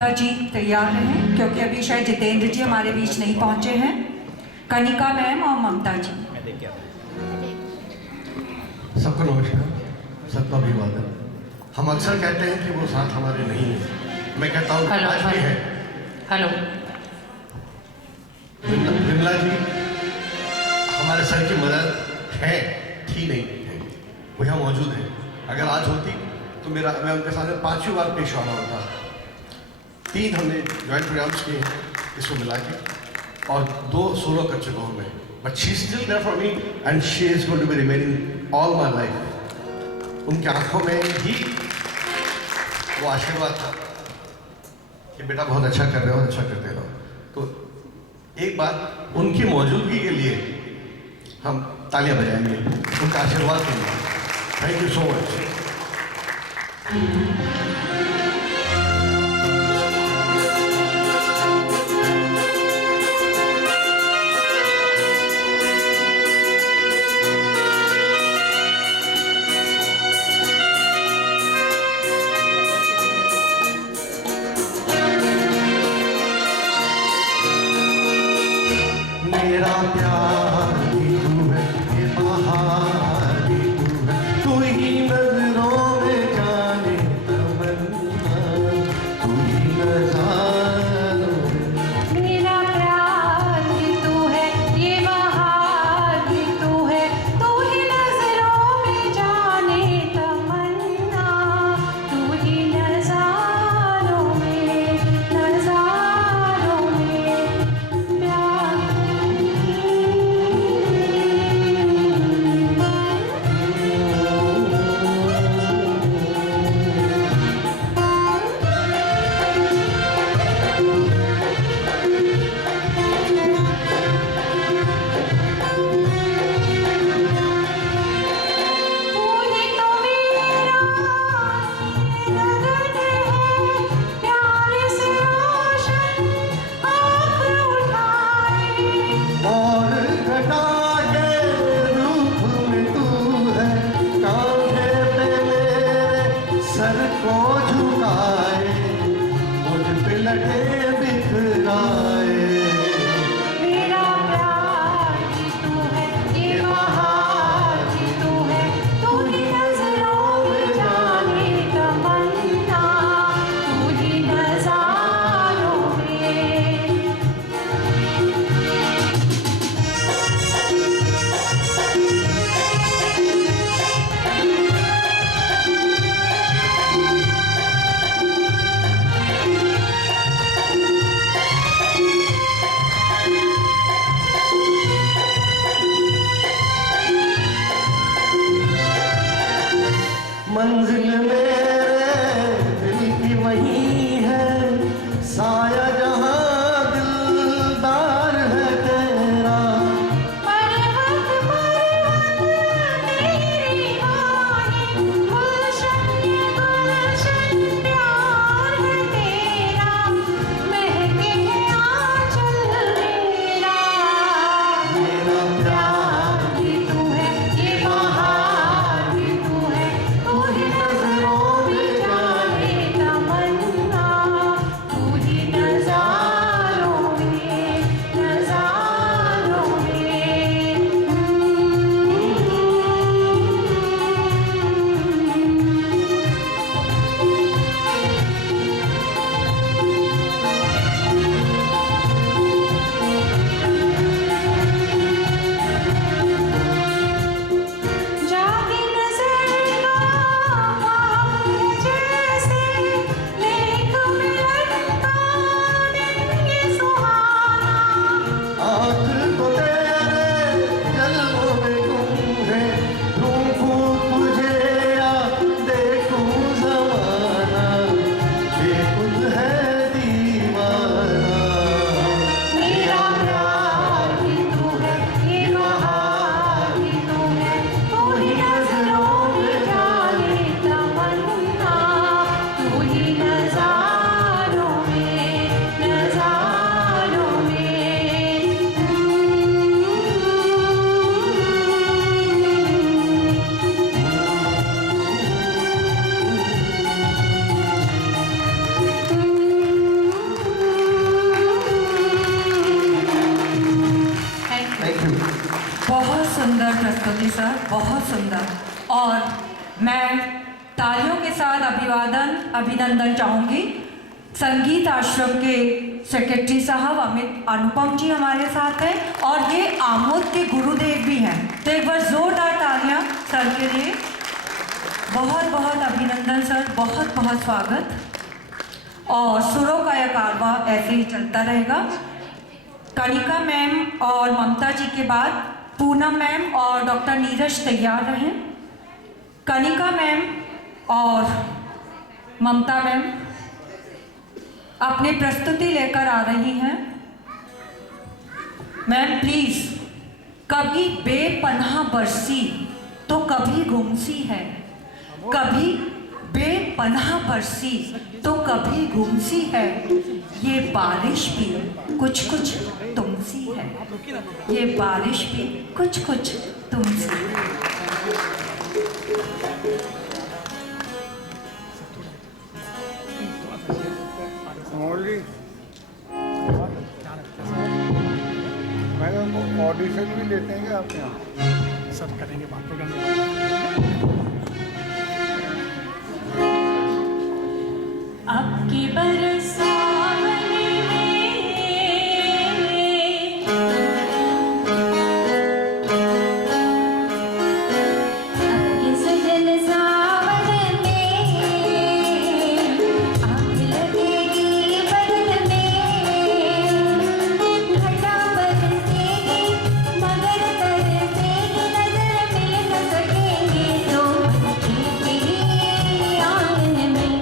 जी तैयार रहें क्योंकि अभी शायद जितेंद्र जी हमारे बीच नहीं पहुंचे हैं। कनिका मैम और ममता जी। सबको नमस्कार, सबका अभिवादन। हम अक्सर कहते हैं कि वो साथ हमारे नहीं है। मैं कहता हूँ आज भी है। हेलो विमला जी हमारे सर की मदद है, थी नहीं है, वो यहाँ मौजूद है। अगर आज होती तो मैं उनके सामने 5वीं बार पेश आना होता। 3 हमने ज्वाइंट प्रोग्राम्स किए इसको मिला के और 2 सोलो कर चुका हूँ मैं, but she is still there for me and she is going to be remaining all my life. उनकी आंखों में ही वो आशीर्वाद था कि बेटा बहुत अच्छा कर रहे हो, अच्छा करते रहो। तो एक बात, उनकी मौजूदगी के लिए हम तालियां बजाएंगे, उनका आशीर्वाद के लिए। Thank you so much. मेरा प्यार भी तू है, ये बहार भी तू है, तू ही नजरों में जाने तमन्ना, तू ही नजारों में। मेरा प्यार भी तू है, ये बहार भी तू है, तू ही नजरों में जाने तमन्ना, तू ही नजारों में प्यार। तू ही तो मेरा लगन है, प्यार से रोशन आँख उठाए। और घटा के रूप में तू है, कांधे पे मेरे सर को झुकाए, मुझ पे लगे बिखराए। मेरा प्यार भी तू है, ये बहार भी तू है, तू ही नजरों में जाने तमन्ना, तू ही नजारों में। प्रस्तुति सर, बहुत सुंदर। और मैं तालियों के साथ अभिनंदन चाहूँगी संगीत आश्रम के सेक्रेटरी साहब अमित अनुपम जी हमारे साथ हैं, और ये आमोद के गुरुदेव भी हैं। तो एक बार जोरदार तालियां सर के लिए। बहुत बहुत अभिनंदन सर, बहुत बहुत स्वागत। और सुरों का यह कारवा ऐसे ही चलता रहेगा। कनिका मैम और ममता जी के बाद पूनम मैम और डॉक्टर नीरज तैयार रहें। कनिका मैम और ममता मैम अपनी प्रस्तुति लेकर आ रही हैं। मैम प्लीज, कभी बेपनाह बरसी तो कभी गुमसी है, कभी बेपनाह बरसी तो कभी गुमसी है, ये बारिश भी कुछ कुछ तुमसी है, ये बारिश भी कुछ कुछ तुमसी है। मैडम ऑडिशन भी लेते हैं क्या आपके यहाँ? सब करेंगे बात प्रोग्राम। अब की बरसाने में अब की सजन सावन में आग लगेगी बदन में, घटा बरसेगी मगर तरसेगी, नजर मिल न सकेंगे तो एक ही आंगन में।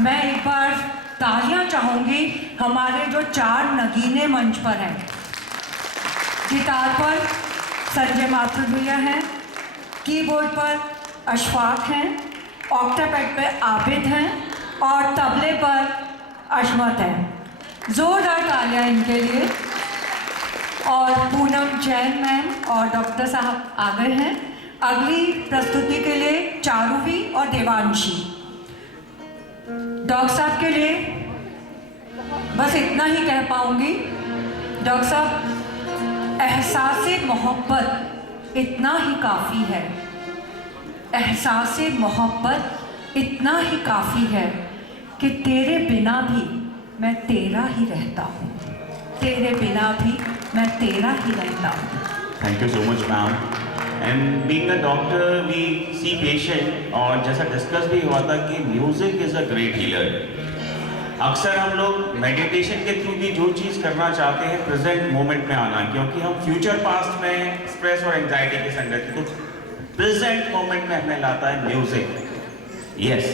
मैं एक बार तालियां चाहूंगी हमारे जो 4 नगीने मंच पर हैं। गिटार पर संजय माथुर भैया हैं, कीबोर्ड पर अशफाक हैं, ऑक्टापैड पे आबिद हैं और तबले पर अशमत हैं। जोरदार तालियां इनके लिए। और पूनम जैन मैम और डॉक्टर साहब आ गए हैं अगली प्रस्तुति के लिए, चारूवी और देवांशी। डॉक्टर साहब के लिए बस इतना ही कह पाऊंगी, डॉक्टर साहब एहसासे मोहब्बत इतना ही काफ़ी है, एहसासे मोहब्बत इतना ही काफ़ी है कि तेरे बिना भी मैं तेरा ही रहता हूँ, तेरे बिना भी मैं तेरा ही रहता हूँ। Thank you so much, ma'am. And being a doctor, we see patient और जैसा डिस्कस भी हुआ था कि music is a great healer. अक्सर हम लोग मेडिटेशन के थ्रू भी जो चीज़ करना चाहते हैं प्रेजेंट मोमेंट में आना, क्योंकि हम फ्यूचर पास्ट में स्ट्रेस और एंजाइटी के संग रहते, तो प्रेजेंट मोमेंट में हमें लाता है म्यूजिक। यस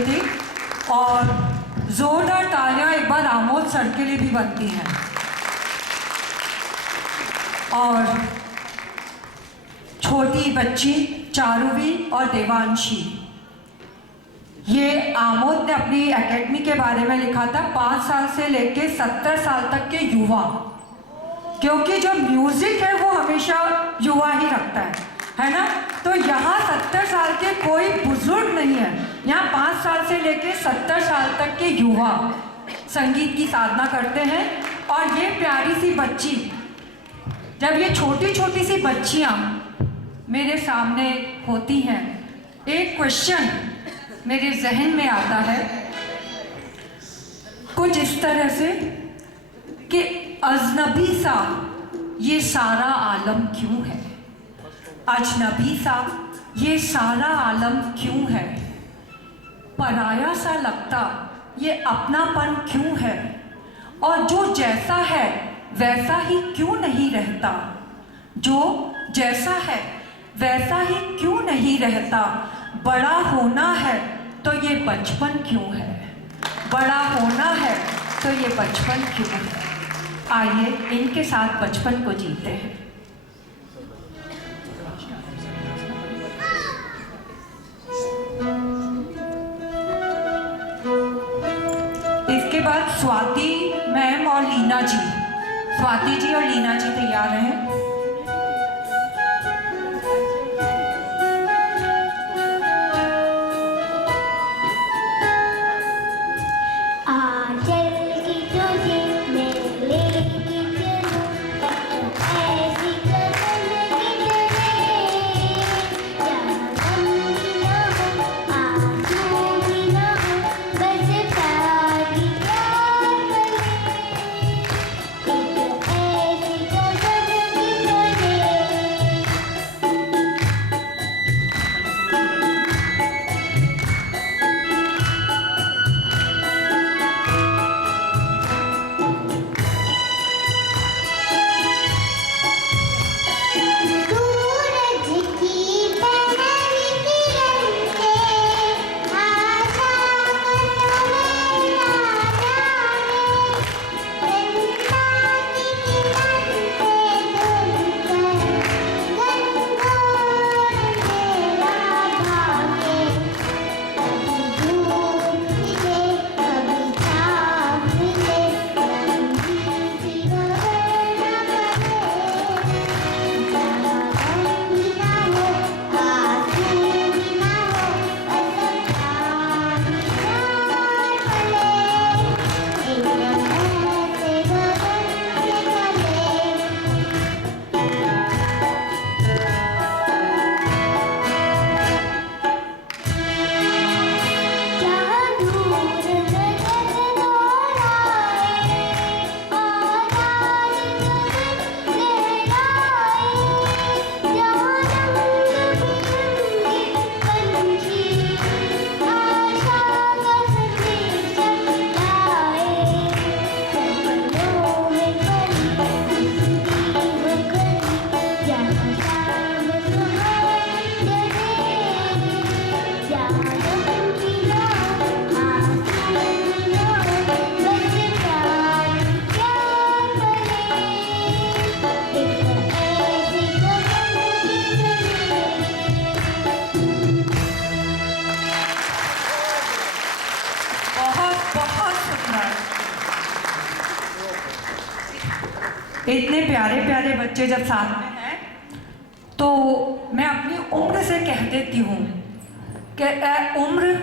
रहे थे। और जोरदार तालियां एक बार आमोद सर के लिए भी बनती हैं। और छोटी बच्ची चारुवी और देवांशी, ये आमोद ने अपनी एकेडमी के बारे में लिखा था, 5 साल से लेके 70 साल तक के युवा, क्योंकि जो म्यूजिक है वो हमेशा युवा ही रखता है ना। तो यहाँ 70 साल के कोई बुजुर्ग नहीं है, यहाँ 5 साल से लेके 70 साल तक के युवा संगीत की साधना करते हैं। और ये प्यारी सी बच्ची, जब ये छोटी छोटी सी बच्चियाँ मेरे सामने होती हैं, एक क्वेश्चन मेरे जहन में आता है कुछ इस तरह से कि अजनबी सा ये सारा आलम क्यों है, अजनबी सा ये सारा आलम क्यों है, पराया सा लगता ये अपनापन क्यों है, और जो जैसा है वैसा ही क्यों नहीं रहता, जो जैसा है वैसा ही क्यों नहीं रहता, बड़ा होना है तो ये बचपन क्यों है, बड़ा होना है तो ये बचपन क्यों है। आइए इनके साथ बचपन को जीते हैं। इसके बाद स्वाति मैम और लीना जी, स्वाति जी और लीना जी तैयार हैं। इतने प्यारे प्यारे बच्चे जब साथ में हैं तो मैं अपनी उम्र से कह देती हूँ कि ए उम्र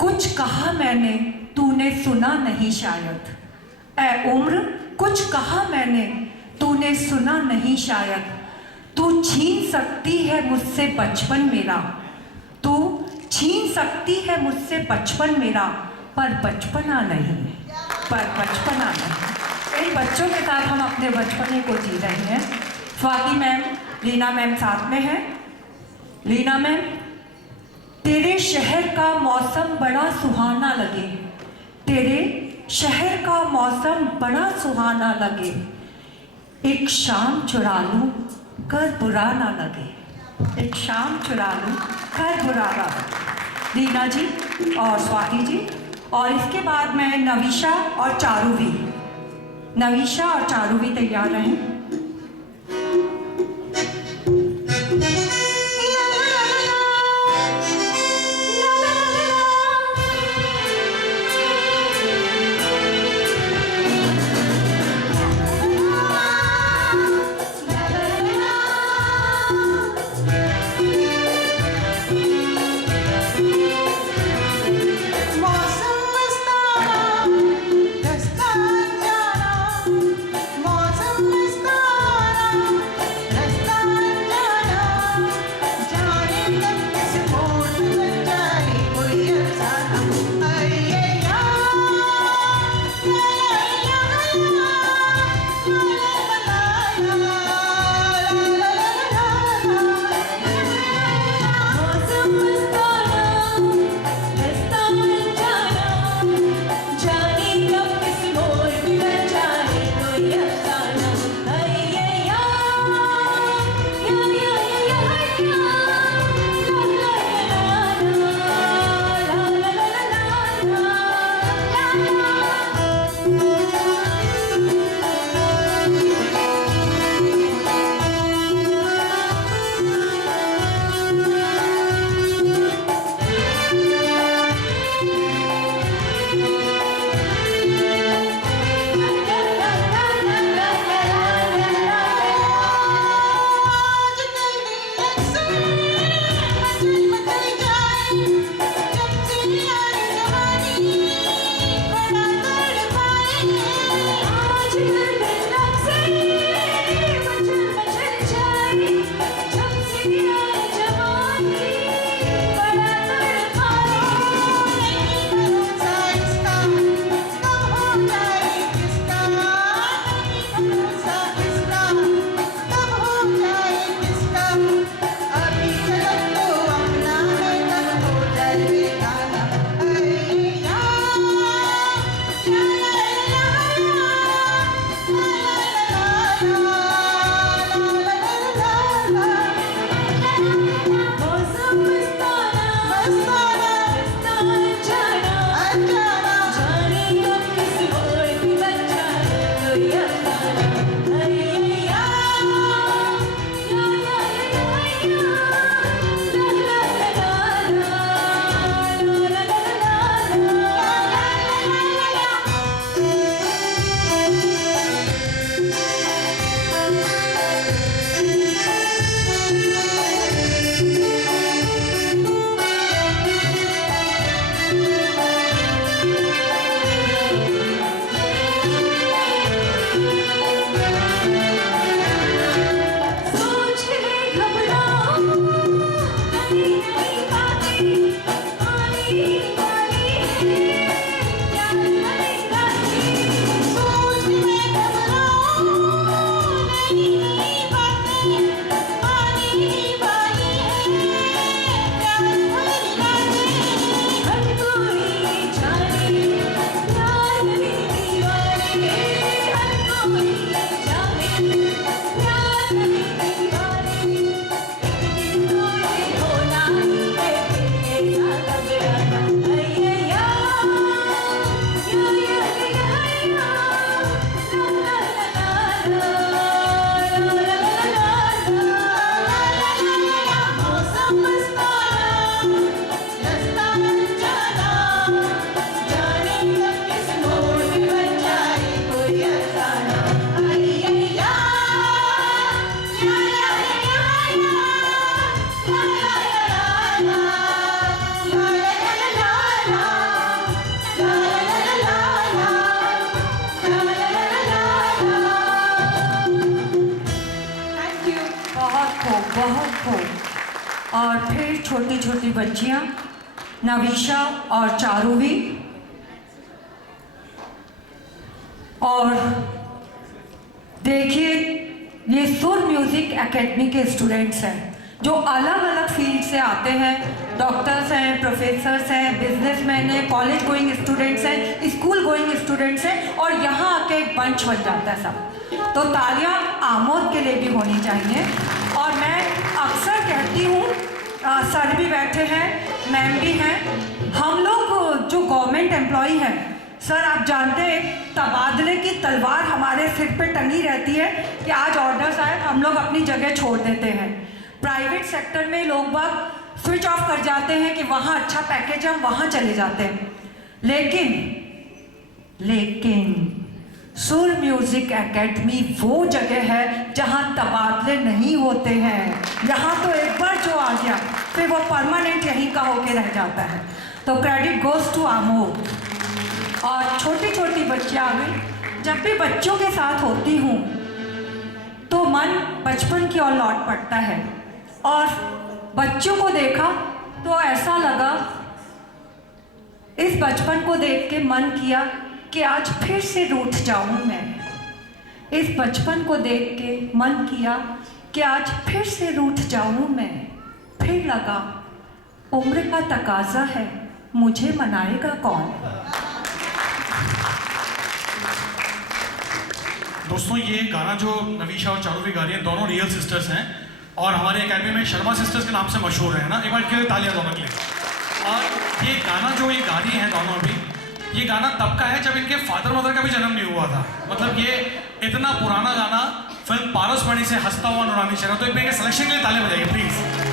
कुछ कहा मैंने तूने सुना नहीं शायद, ए उम्र कुछ कहा मैंने तूने सुना नहीं शायद, तू छीन सकती है मुझसे बचपन मेरा, तू छीन सकती है मुझसे बचपन मेरा, पर बचपना नहीं, पर बचपना नहीं। इन बच्चों के साथ हम अपने बचपने को जी रहे हैं। स्वाति मैम, लीना मैम साथ में हैं। लीना मैम, तेरे शहर का मौसम बड़ा सुहाना लगे, तेरे शहर का मौसम बड़ा सुहाना लगे, एक शाम चुरा लूं कर बुरा ना लगे, एक शाम चुरा लूं कर बुरा ना लगे। लीना जी और स्वाति जी, और इसके बाद मैं नवीशा और चारूवी। नवीशा और चारूवी तैयार रहें। बहुत खूब। और फिर छोटी छोटी बच्चियां नवीशा और चारूवी, और देखिए ये सुर म्यूजिक एकेडमी के स्टूडेंट्स हैं जो अलग अलग फील्ड से आते हैं। डॉक्टर्स हैं, प्रोफेसर्स हैं, बिजनेसमैन हैं, कॉलेज गोइंग स्टूडेंट्स हैं, स्कूल गोइंग स्टूडेंट्स हैं, और यहाँ आके एक बंच बन जाता है सब। तो तालियां आमोद के लिए भी होनी चाहिए। और मैं अक्सर कहती हूँ, सर भी बैठे हैं, मैम भी हैं। हम लोग जो गवर्नमेंट एम्प्लॉय हैं सर, आप जानते हैं तबादले की तलवार हमारे सिर पे टंगी रहती है कि आज ऑर्डर्स आए हम लोग अपनी जगह छोड़ देते हैं। प्राइवेट सेक्टर में लोग बाग स्विच ऑफ कर जाते हैं कि वहाँ अच्छा पैकेज है, हम वहाँ चले जाते हैं। लेकिन सुर म्यूजिक एकेडमी वो जगह है जहाँ तबादले नहीं होते हैं। यहाँ तो एक बार जो आ गया फिर वो परमानेंट यहीं का होके रह जाता है। तो क्रेडिट गोज टू आमोद। और छोटी छोटी बच्चियाँ आ गई, जब भी बच्चों के साथ होती हूँ तो मन बचपन की ओर लौट पड़ता है। और बच्चों को देखा तो ऐसा लगा, इस बचपन को देख के मन किया कि आज फिर से रूठ जाऊं मैं। इस बचपन को देख के मन किया कि आज फिर से रूठ जाऊं मैं। फिर लगा उम्र का तकाजा है, मुझे मनाएगा कौन। दोस्तों ये गाना जो नवीशा और चारूवी गा रही हैं, दोनों रियल सिस्टर्स हैं और हमारी एकेडमी में शर्मा सिस्टर्स के नाम से मशहूर है ना। एक बार के लिए तालियां दोनों के लिए। और ये गाना जो ये गा रही हैं दोनों अभी, ये गाना तब का है जब इनके फादर मदर का भी जन्म नहीं हुआ था। मतलब ये इतना पुराना गाना फिल्म पारसमणि से हंसता हुआ नूरानी चेहरा। तो एक बार सिलेक्शन के लिए तालियां बजाइए प्लीज।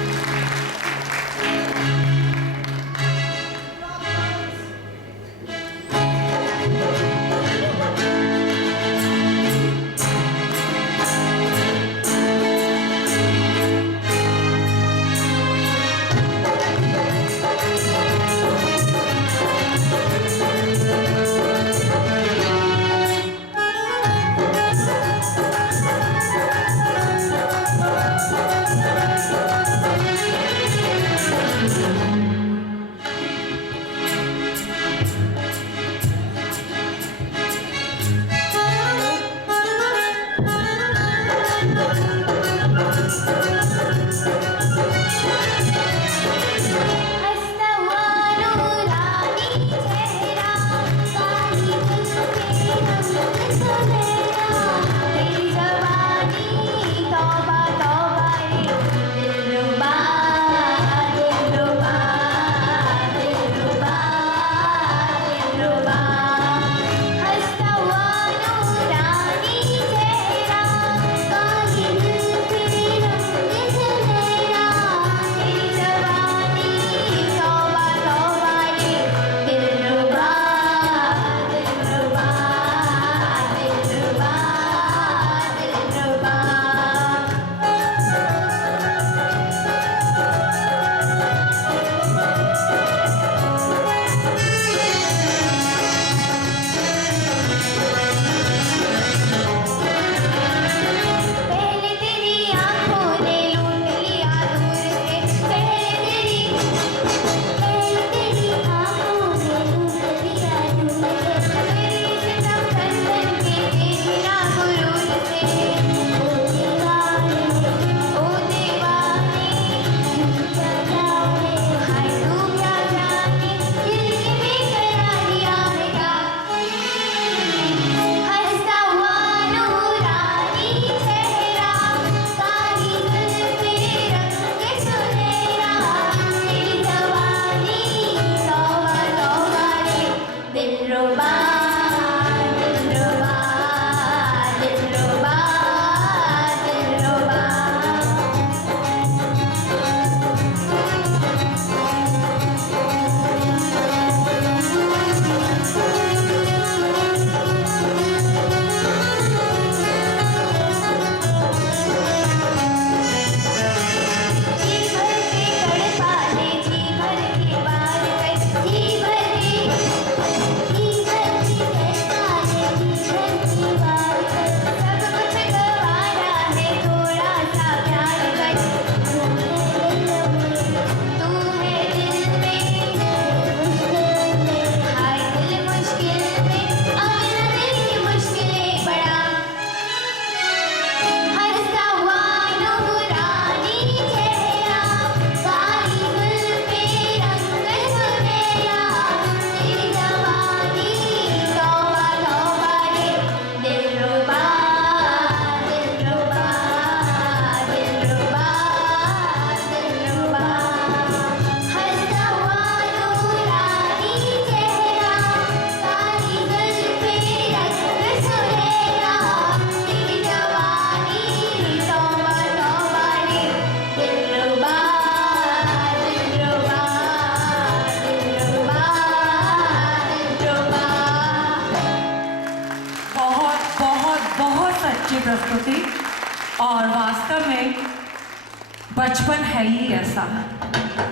बचपन है ही ऐसा,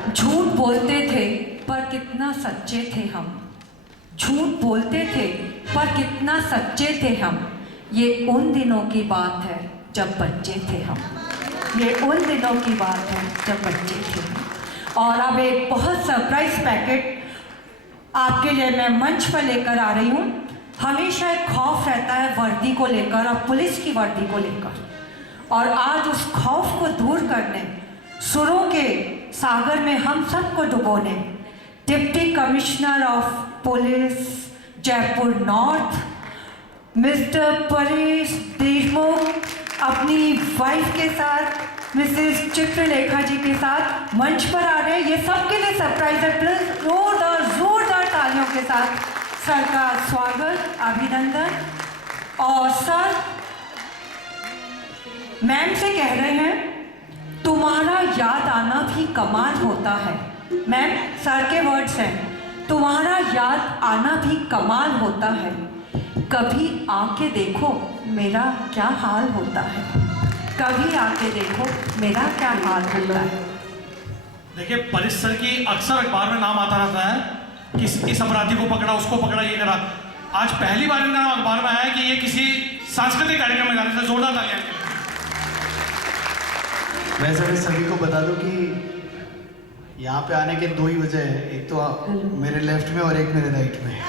झूठ बोलते थे पर कितना सच्चे थे हम, झूठ बोलते थे पर कितना सच्चे थे हम। ये उन दिनों की बात है जब बच्चे थे हम, ये उन दिनों की बात है जब बच्चे थे हम। और अब एक बहुत सरप्राइज पैकेट आपके लिए मैं मंच पर लेकर आ रही हूँ। हमेशा एक खौफ रहता है वर्दी को लेकर और पुलिस की वर्दी को लेकर, और आज उस खौफ को दूर करने, सुरों के सागर में हम सबको डुबोने, deputy commissioner of police Jaipur north mister Paresh Deshmukh अपनी वाइफ के साथ मिसेस चित्रलेखा जी के साथ मंच पर आ रहे हैं। ये सबके लिए सरप्राइज है। प्लीज जोरदार तालियों के साथ सर का स्वागत, अभिनंदन। और सर मैम से कह रहे हैं तुम्हारा याद आना भी कमाल होता है। मैम सर के वर्ड्स हैं, तुम्हारा याद आना भी कमाल होता है, कभी आके देखो मेरा क्या हाल होता है, कभी आके देखो मेरा क्या हाल होता है। देखिए परेश सर की अक्सर अखबार में नाम आता रहता है कि इस अपराधी को पकड़ा, उसको पकड़ा, ये करा। आज पहली बार नाम अखबार में आया कि ये किसी सांस्कृतिक कार्यक्रम में जाने से। जोरदार तालियां। मैं सभी को बता दूं कि यहाँ पे आने के दो ही वजह है, एक तो मेरे लेफ्ट में और एक मेरे राइट में।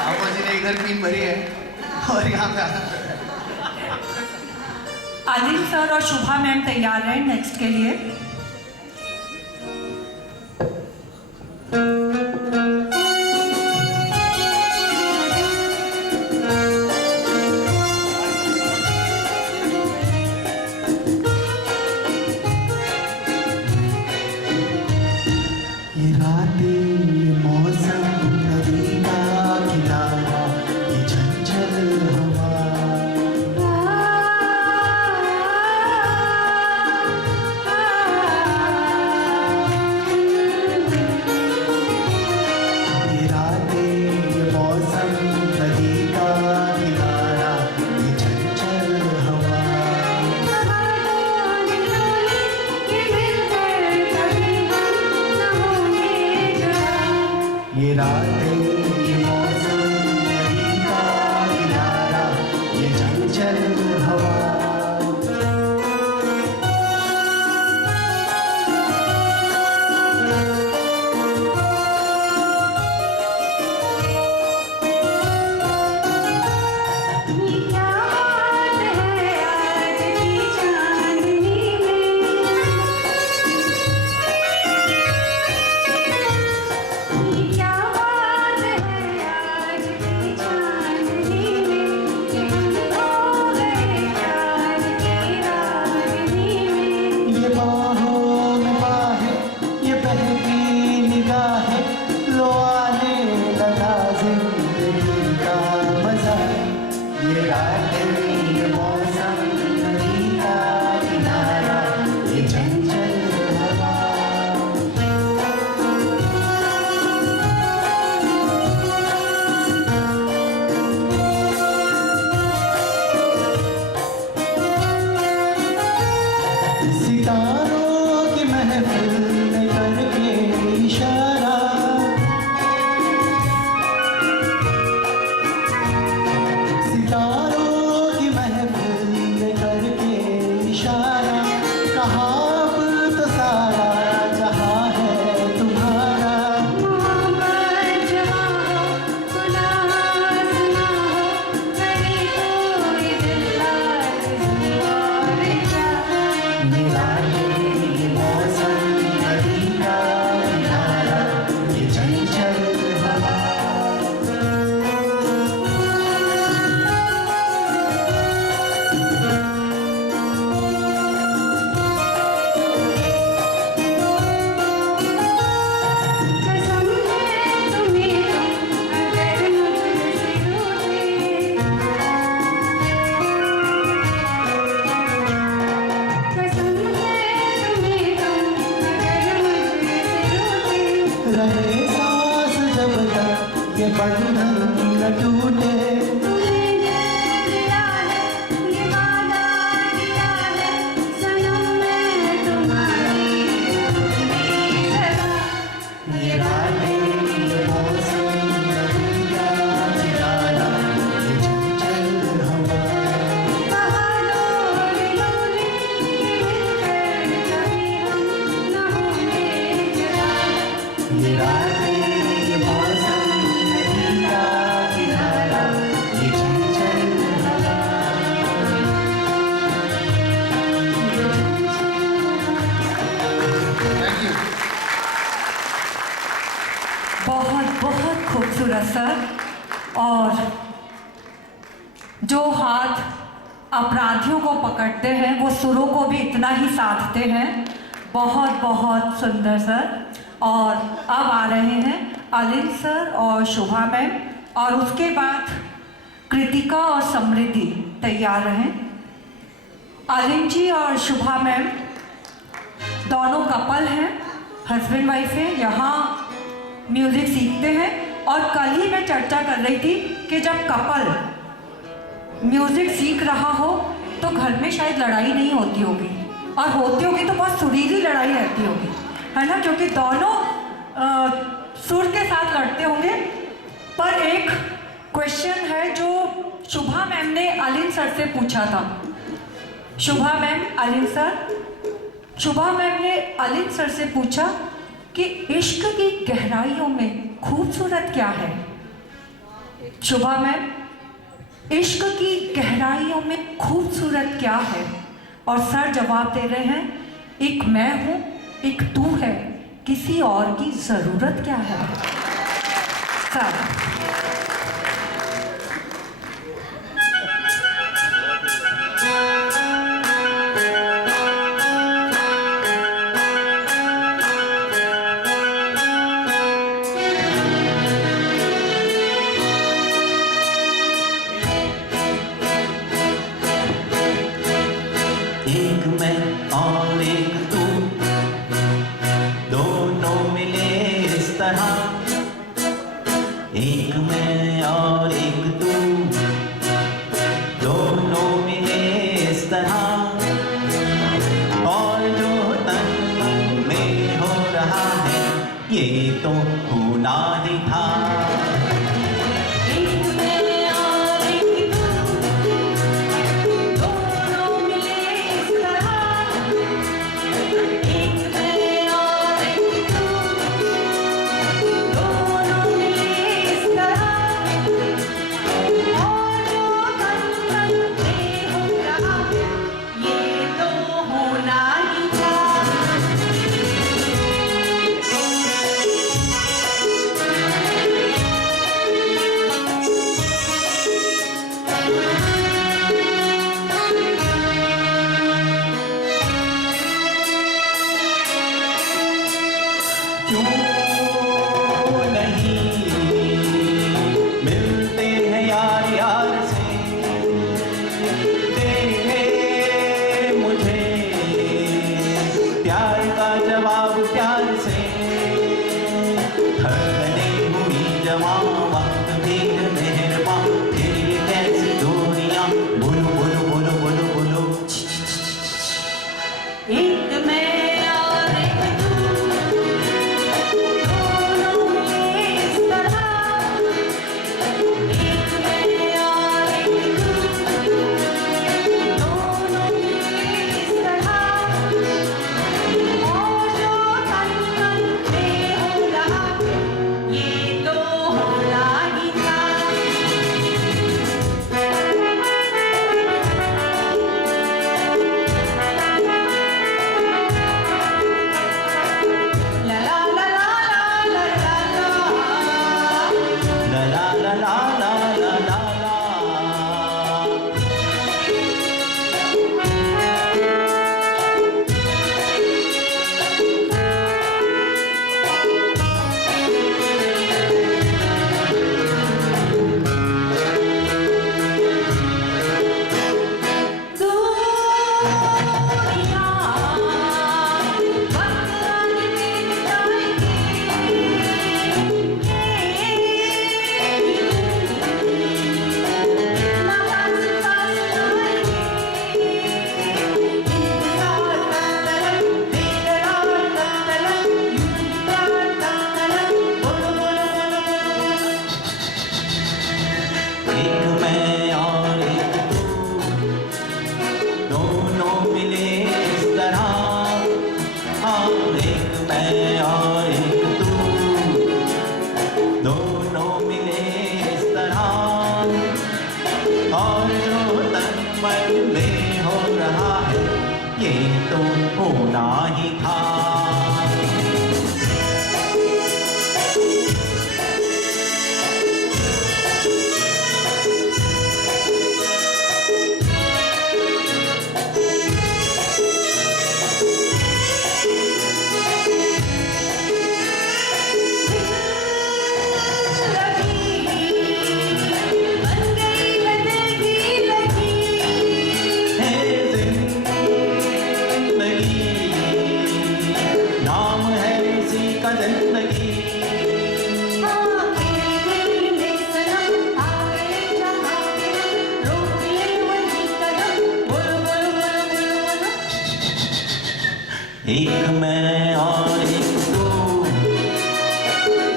आप जी ने इधर पिन भरी है और यहाँ पे आना पड़ा है। आदिल सर और शुभा मैम तैयार हैं नेक्स्ट के लिए। ये रातें, ये मौसम, नदी का किनारा, ये चंचल हवा, ये रातें, ये मौसम, नदी का किनारा, ये चंचल हवा, ये रातें, ये मौसम, नदी का किनारा, ये चंचल हवा। ये क्या बात है आज की चांदनी में, ये क्या बात है आज की चांदनी में, कि हम खो गए प्यार की रागनी में। ये बाहों में बाहें, ये बहकी निगाहें, लो आने लगा जिंदगी का मजा। ये रातें, ये मौसम, नदी का किनारा, ये चंचल हवा। सितारों की महफिल में करके इशारा, सितारों की महफिल में करके इशारा, कहाँ अब तो सारा जहाँ है तुम्हारा। मोहब्बत जहाँ हो, गुनाह सुना हो, कभी कोई दिल आरज़ू और चाह। ये रातें, ये मौसम, नदी का किनारा, ये चंचल हवा। कसम है तुम्हें अगर मुझसे रूठे, कसम है तुम्हें अगर मुझसे रूठे। रहे सांस जब तक ये बंधन न टूटे, तुमने दिल दिया है, ये वादा किया है, फेमस सर। और जो हाथ अपराधियों को पकड़ते हैं वो सुरों को भी इतना ही साधते हैं। बहुत बहुत सुंदर सर। और अब आ रहे हैं अलिन सर और शोभा मैम, और उसके बाद कृतिका और समृद्धि तैयार रहें। अलिन जी और शोभा मैम दोनों कपल हैं, हस्बैंड वाइफ हैं, यहाँ म्यूज़िक सीखते हैं। और कल ही मैं चर्चा कर रही थी कि जब कपल म्यूज़िक सीख रहा हो तो घर में शायद लड़ाई नहीं होती होगी, और होती होगी तो बहुत सुरीली लड़ाई रहती होगी, है ना, क्योंकि दोनों सुर के साथ लड़ते होंगे। पर एक क्वेश्चन है जो शुभा मैम ने अलिन सर से पूछा था। शुभा मैम, अलिन सर, शुभा मैम ने अलिन सर से पूछा कि इश्क की गहराइयों में खूबसूरत क्या है। शुभा मैम, इश्क की गहराइयों में खूबसूरत क्या है? और सर जवाब दे रहे हैं, एक मैं हूँ, एक तू है, किसी और की ज़रूरत क्या है। सर एक मैं और एक तू, दोनों मिले इस तरह। एक मैं और एक तू, दोनों मिले इस तरह। और जो तन मन में हो रहा है ये तो होना ही था। एक मैं और एक तू,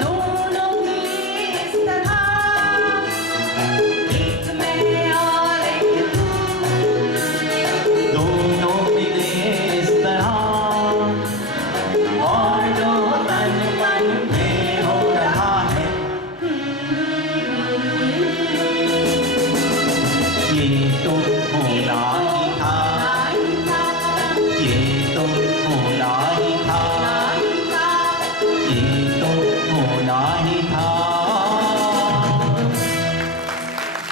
दोनों मिले इस तरह, एक मैं और एक तू, दोनों मिले इस तरह, और जो तन मन में हो रहा है, ये तो होना ही था, ये तो होना ही था, ये तो होना ही था।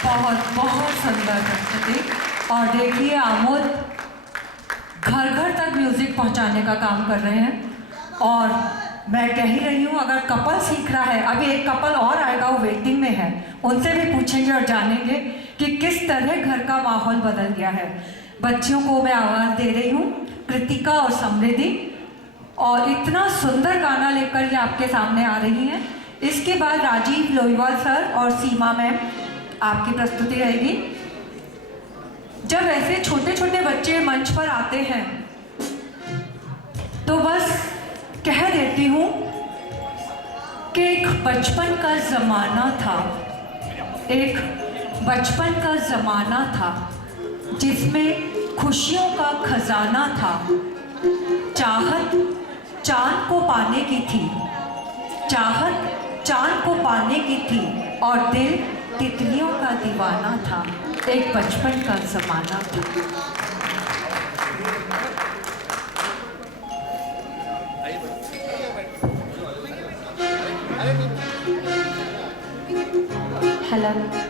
बहुत बहुत सुंदर प्रस्तुति। और देखिए आमोद घर घर तक म्यूजिक पहुंचाने का काम कर रहे हैं। और मैं कह ही रही हूँ, अगर कपल सीख रहा है, अभी एक कपल और आएगा, वो वेटिंग में है, उनसे भी पूछेंगे और जानेंगे कि किस तरह घर का माहौल बदल गया है। बच्चियों को मैं आवाज़ दे रही हूँ, कृतिका और समृद्धि, और इतना सुंदर गाना लेकर ये आपके सामने आ रही हैं। इसके बाद राजीव लोईवाल सर और सीमा मैम आपकी प्रस्तुति रहेगी। जब ऐसे छोटे छोटे बच्चे मंच पर आते हैं तो बस कह देती हूँ कि एक बचपन का ज़माना था, एक बचपन का ज़माना था जिसमें खुशियों का खजाना था। चाहत चांद को पाने की थी, चाहत चांद को पाने की थी, और दिल तितलियों का दीवाना था। एक बचपन का ज़माना था। हेलो।